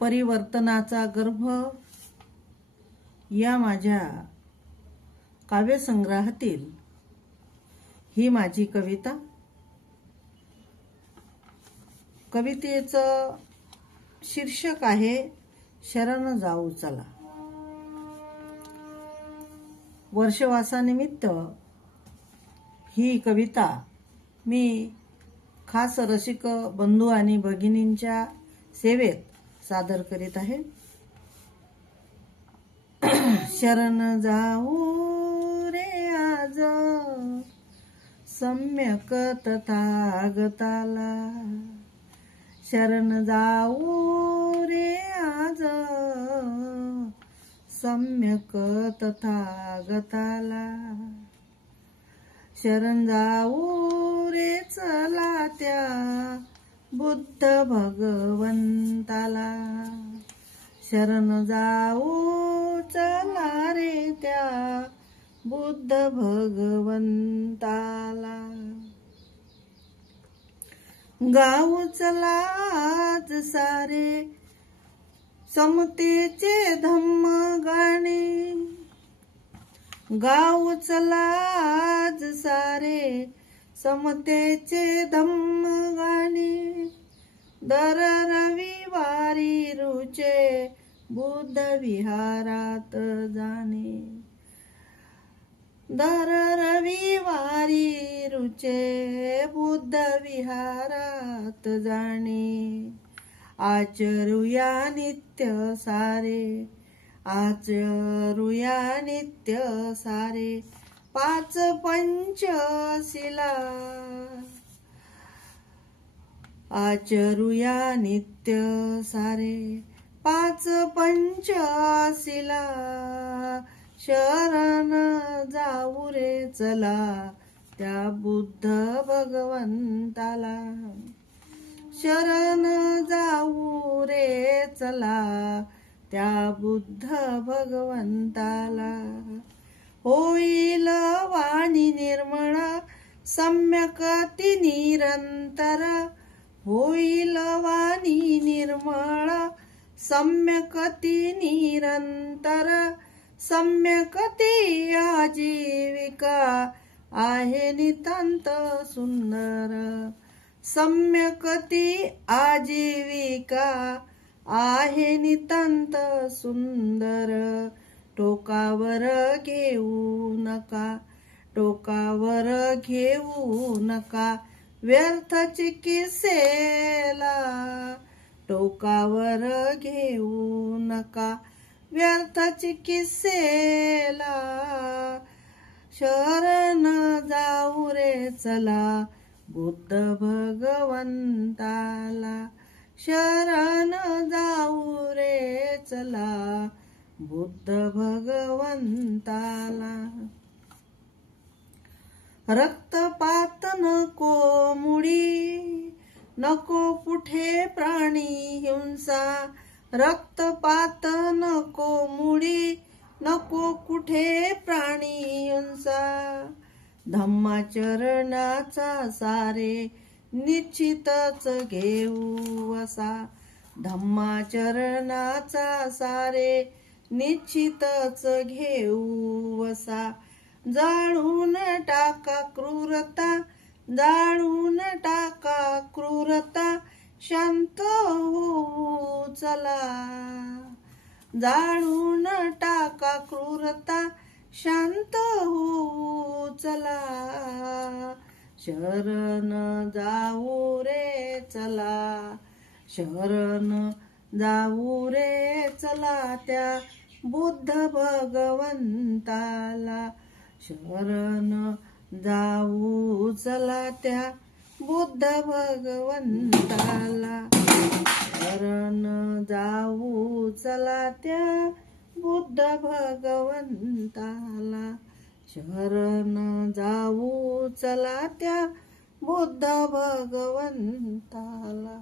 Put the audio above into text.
परिवर्तनाचा गर्भ या माझ्या काव्यसंग्रहातील ही माझी कविता। कवितेचं शीर्षक आहे शरण जाऊ चला। वर्षवासानिमित्त ही कविता मी खास रसिक बंधू आणि भगिनींच्या सेवेत सादर करीत आहे। शरण जाऊ रे आज सम्यक तथागताला, शरण जाऊ रे आज सम्यक तथागताला, शरण जाऊ रे चला त्या बुद्ध भगवंताला, शरण जाऊ चला रे त्या बुद्ध भगवंताला। गाऊ चला आज सारे समतेचे धम्म गाणे, गाऊ चला आज सारे समतेचे धम्म गाणे, दर रविवारी रुचे बुद्ध विहारात जाणे, दर रविवारी रुचे बुद्ध विहारात जाणे। आचरूया नित्य सारे, आचरूया नित्य सारे पाच पंचशिला, आचरूया नित्य सारे पाच पंचशिला, शरण जाऊ रे चला त्या बुद्ध भगवंताला, शरण जाऊ रे चला त्या बुद्ध भगवंताला। होईल वाणी निर्मळ सम्यकती निरंतर, होईल वाणी निर्मळ सम्यकती निरंतर, सम्यकती आजीविका आहे नितांत सुंदर, सम्यकती आजीविका आहे नितांत सुंदर। टोकावर घेऊ नका, टोकावर घेऊ नका व्यर्थ चिकित्सेला, टोकावर घेऊ नका व्यर्थ चिकित्सेला, शरण जाऊ रे चला बुद्ध भगवंताला, शरण जाऊ रे चला बुद्ध भगवंताला। रक्तपात नको मुळी, नको कुठे प्राणी हिंसा, रक्तपात नको मुळी, नको कुठे प्राणी हिंसा, धम्माचरणाचा सारे निश्चितच घेऊ वसा, धम्माचरणाचा सारे निश्चितच घेऊ वसा। जाळून टाका क्रूरता, जाळून टाका क्रूरता शांत होऊ चला, जाळून टाका क्रूरता शांत होऊ चला, शरण जाऊ रे चला, शरण जाऊ रे चला त्या बुद्ध भगवंताला, शरण जाऊ चला त्या बुद्ध भगवंताला, शरण जाऊ चला त्या बुद्ध भगवंताला, शरण जाऊ चला त्या बुद्ध भगवंताला।